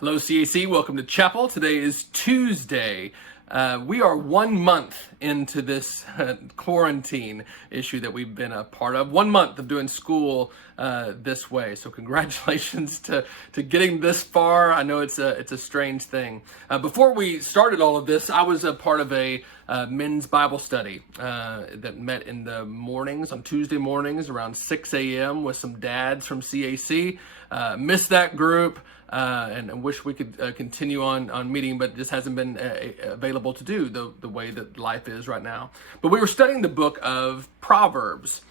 Hello, CAC. Welcome to Chapel. Today is Tuesday. We are 1 month into this quarantine issue that we've been a part of. 1 month of doing school this way. So congratulations to getting this far. I know it's a strange thing. Before we started all of this, I was a part of a men's Bible study that met in the mornings, on Tuesday mornings around 6 a.m. with some dads from CAC. Missed that group. And wish we could continue on meeting, but just hasn't been available to do the way that life is right now. But we were studying the book of Proverbs,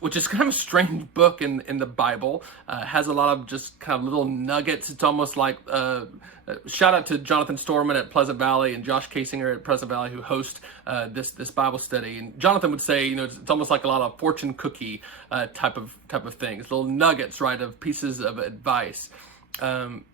which is kind of a strange book in the Bible. Has a lot of just kind of little nuggets. It's almost like, shout out to Jonathan Storman at Pleasant Valley and Josh Kasinger at Pleasant Valley who host this Bible study. And Jonathan would say, it's almost like a lot of fortune cookie type of things, little nuggets, right, of pieces of advice.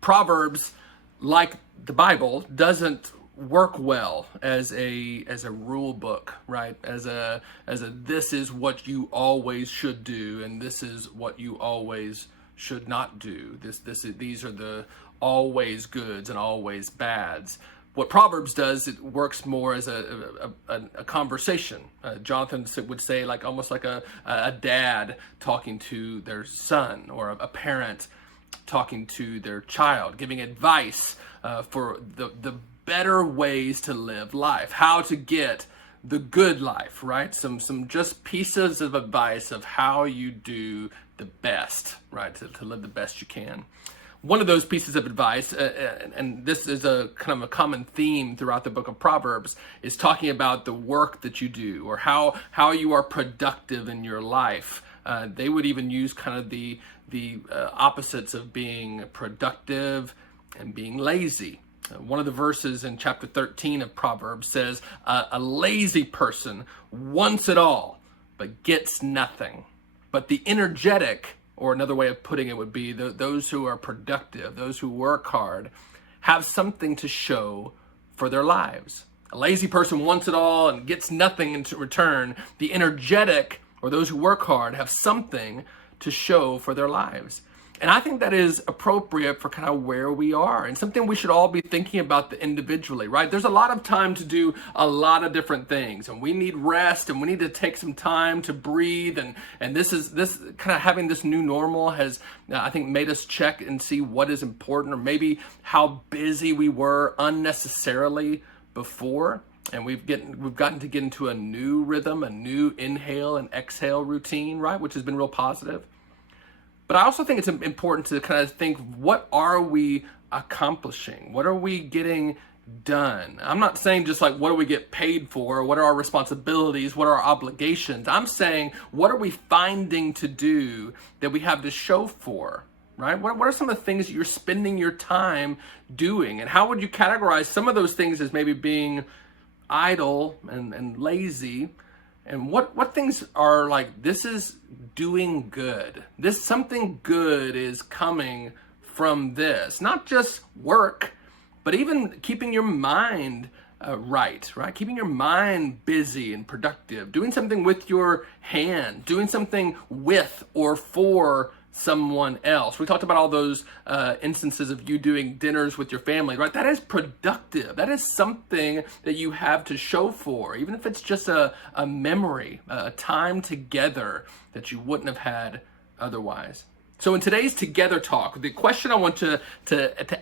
Proverbs, like the Bible, doesn't work well as a rule book, right? As a this is what you always should do, and this is what you always should not do. These are the always goods and always bads. What Proverbs does, it works more as a conversation. Jonathan would say, like almost like a dad talking to their son, or a parent talking to their child, giving advice for the better ways to live life, how to get the good life, right? Some just pieces of advice of how you do the best, right? To live the best you can. One of those pieces of advice, and this is a kind of a common theme throughout the book of Proverbs, is talking about the work that you do, or how you are productive in your life. They would even use kind of the opposites of being productive and being lazy. One of the verses in chapter 13 of Proverbs says, a lazy person wants it all, but gets nothing. But the energetic, or another way of putting it would be those who are productive, those who work hard, have something to show for their lives. A lazy person wants it all and gets nothing in return. The energetic, or those who work hard, have something to show for their lives. And I think that is appropriate for kind of where we are, and something we should all be thinking about individually, right? There's a lot of time to do a lot of different things, and we need rest, and we need to take some time to breathe, and this kind of having this new normal has, I think, made us check and see what is important, or maybe how busy we were unnecessarily before. And we've gotten to get into a new rhythm, a new inhale and exhale routine, right? Which has been real positive. But I also think it's important to kind of think, what are we accomplishing? What are we getting done? I'm not saying just like, what do we get paid for? What are our responsibilities? What are our obligations? I'm saying, what are we finding to do that we have to show for? Right? What are some of the things that you're spending your time doing? And how would you categorize some of those things as maybe being idle and lazy, and what things are like, this is doing good, something good is coming from this, not just work, but even keeping your mind right, keeping your mind busy and productive, doing something with your hand, doing something with or for someone else. We talked about all those instances of you doing dinners with your family, right? That is productive. That is something that you have to show for, even if it's just a memory, a time together that you wouldn't have had otherwise. So in today's Together Talk, the question I want to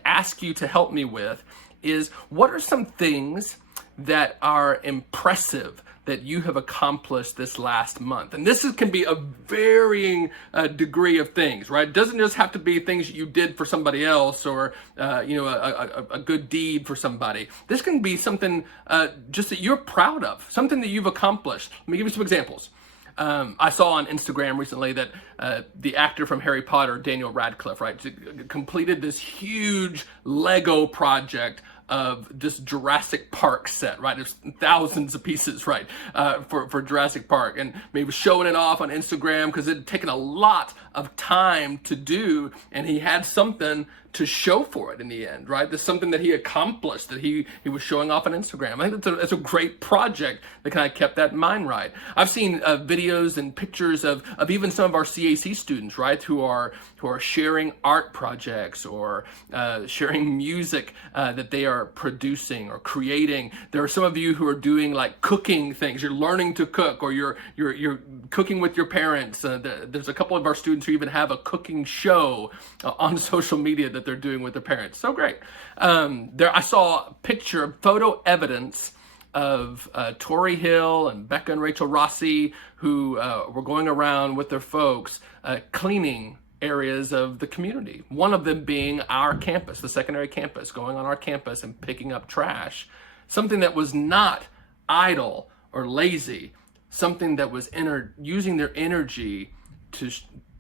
ask you to help me with is, what are some things that are impressive that you have accomplished this last month? And this can be a varying degree of things, right? It doesn't just have to be things you did for somebody else, or a good deed for somebody. This can be something just that you're proud of, something that you've accomplished. Let me give you some examples. I saw on Instagram recently that the actor from Harry Potter, Daniel Radcliffe, right, completed this huge Lego project of this Jurassic Park set, right? There's thousands of pieces, right, for Jurassic Park, and maybe showing it off on Instagram because it had taken a lot of time to do, and he had something to show for it in the end, right? There's something that he accomplished that he was showing off on Instagram. I think that's a great project that kind of kept that in mind, right? I've seen videos and pictures of even some of our CAC students, right, who are sharing art projects or sharing music that they are producing or creating. There are some of you who are doing like cooking things. You're learning to cook, or you're cooking with your parents. There's a couple of our students who even have a cooking show on social media that they're doing with their parents. So great. I saw a picture, photo evidence of Tori Hill and Becca and Rachel Rossi, who were going around with their folks cleaning areas of the community. One of them being our campus, the secondary campus, going on our campus and picking up trash. Something that was not idle or lazy, something that was using their energy to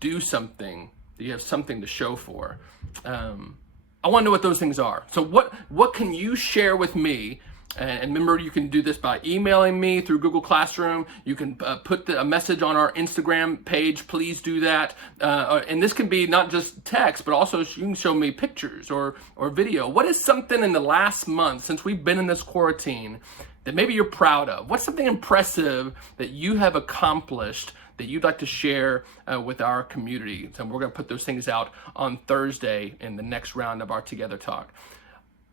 do something that you have something to show for. I want to know what those things are. So what can you share with me? And remember, you can do this by emailing me through Google Classroom. You can put a message on our Instagram page. Please do that. And this can be not just text, but also you can show me pictures or video. What is something in the last month since we've been in this quarantine that maybe you're proud of? What's something impressive that you have accomplished that you'd like to share with our community? So we're going to put those things out on Thursday in the next round of our Together Talk.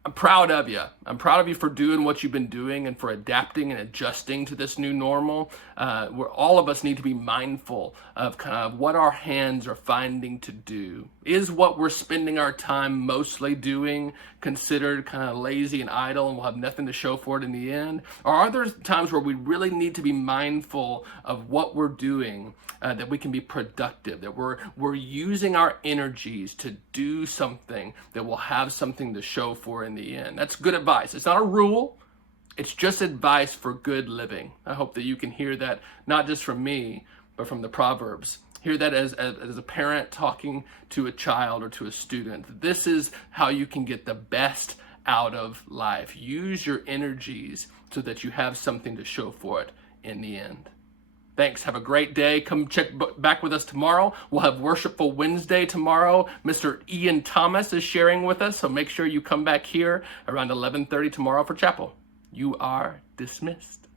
I'm proud of you. I'm proud of you for doing what you've been doing and for adapting and adjusting to this new normal. Where all of us need to be mindful of kind of what our hands are finding to do. Is what we're spending our time mostly doing considered kind of lazy and idle and we'll have nothing to show for it in the end? Or are there times where we really need to be mindful of what we're doing, that we can be productive, that we're using our energies to do something that will have something to show for in the end? That's good advice. It's not a rule. It's just advice for good living. I hope that you can hear that, not just from me, but from the Proverbs. Hear that as a parent talking to a child or to a student. This is how you can get the best out of life. Use your energies so that you have something to show for it in the end. Thanks. Have a great day. Come check back with us tomorrow. We'll have Worshipful Wednesday tomorrow. Mr. Ian Thomas is sharing with us, so make sure you come back here around 11:30 tomorrow for chapel. You are dismissed.